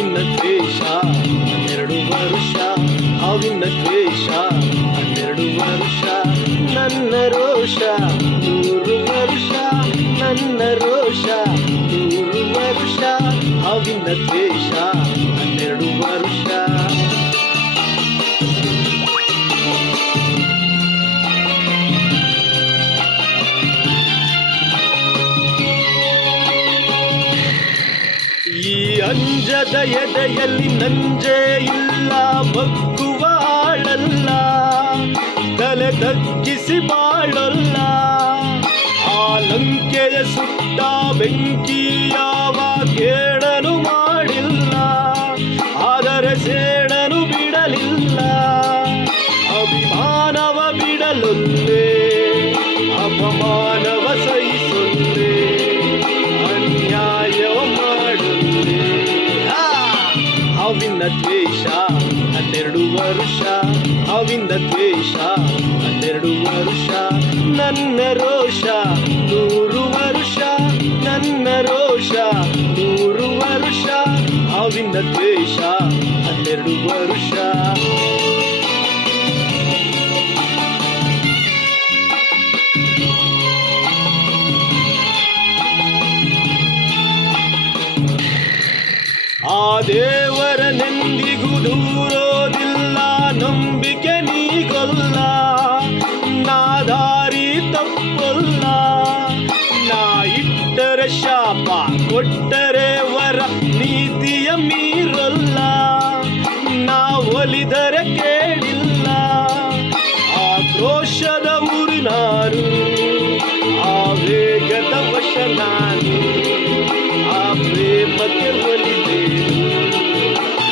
ಅವಿನ ದ್ವೇಷ, ಹನ್ನೆರಡು ವರುಷ. ಅವಿನ ದ್ವೇಷ, ಹನ್ನೆರಡು ವರುಷ. ನನ್ನ ರೋಷ, ನೂರು ವರ್ಷ. ನನ್ನ ರೋಷ, ನೂರು ವರ್ಷ. ಅವಿನ ದ್ವೇಷ. ಇಲ್ಲದ ಎದೆಯಲ್ಲಿ ನಂಜೇ ಇಲ್ಲ ಬಗ್ಗುವ ಆಳಲ್ಲ ತಲೆ ತಗ್ಗಿಸಿ ಬಾಳಲ್ಲ. ಆ ಲಂಕೆಯ ಸುತ್ತ ಬೆಂಕಿ ಯಾವ ಕೇಳನು ಮಾಡಿಲ್ಲ, ಆದರೆ ಸೇಡನು ಬಿಡಲಿಲ್ಲ. ಅಭಿಮಾನವ ಬಿಡಲೊಲ್ಲೇ ಅಪಮಾನವ ವರುಷ, ಅವಿಂದ ದ್ವೇಷ, ಹನ್ನೆರಡು ವರ್ಷ, ನನ್ನ ರೋಷ, ನೂರು ವರ್ಷ, ನನ್ನ ರೋಷ, ನೂರು ವರ್ಷ, ಅವಿಂದ ದ್ವೇಷ, ಹನ್ನೆರಡು ವರ್ಷ. ಆ ದೇವರನೆಂದಿಗೂ ದೂರೋದಿಲ್ಲ ನಂಬಿಕೆ ನೀಗಲ್ಲ ನಾದಾರಿ ತಪ್ಪಲ್ಲ ನಾ ಇಟ್ಟರೆ ಶಾಪ ಕೊಟ್ಟರೆ ವರ ನೀತಿಯ ಮೀರಲ್ಲ. ನಾ ಒಲಿದರೆ ಕೇಳಿಲ್ಲ ಆಕ್ರೋಶದ ಊರಿ ನಾನು ಆ ವೇಗದ ವಶ ನಾನು ಆ ಪ್ರೇಮಕ್ಕೆ ಒಲಿದೇನು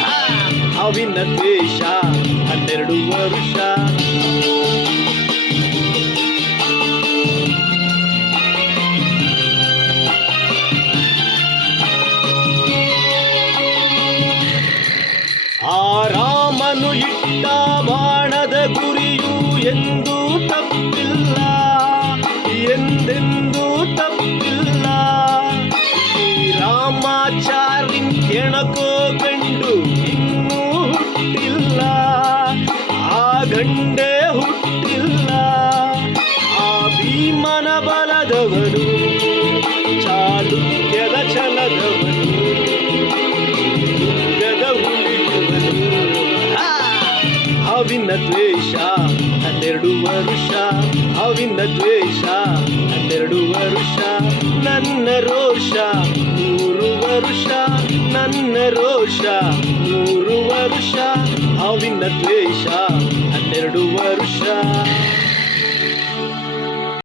ಆ, ರಾಮನು ಇಟ್ಟ ಬಾಣದ ಗುರಿಯು ಎಂದು ತಪ್ಪಿಲ್ಲ. ಎಂದೆಂದೂ ತಪ್ಪಿಲ್ಲ. ರಾಮಾಚಾರಿ ಕೆಣಕೋ ದ್ವೇಷ, ಹನ್ನೆರಡು ವರುಷ. ಅವಿನ ದ್ವೇಷ, ಹನ್ನೆರಡು ವರುಷ. ನನ್ನ ರೋಷ ನೂರು ವರುಷ. ನನ್ನ ರೋಷ ನೂರು ವರುಷ. ಅವಿನ ದ್ವೇಷ, ಹನ್ನೆರಡು ವರುಷ.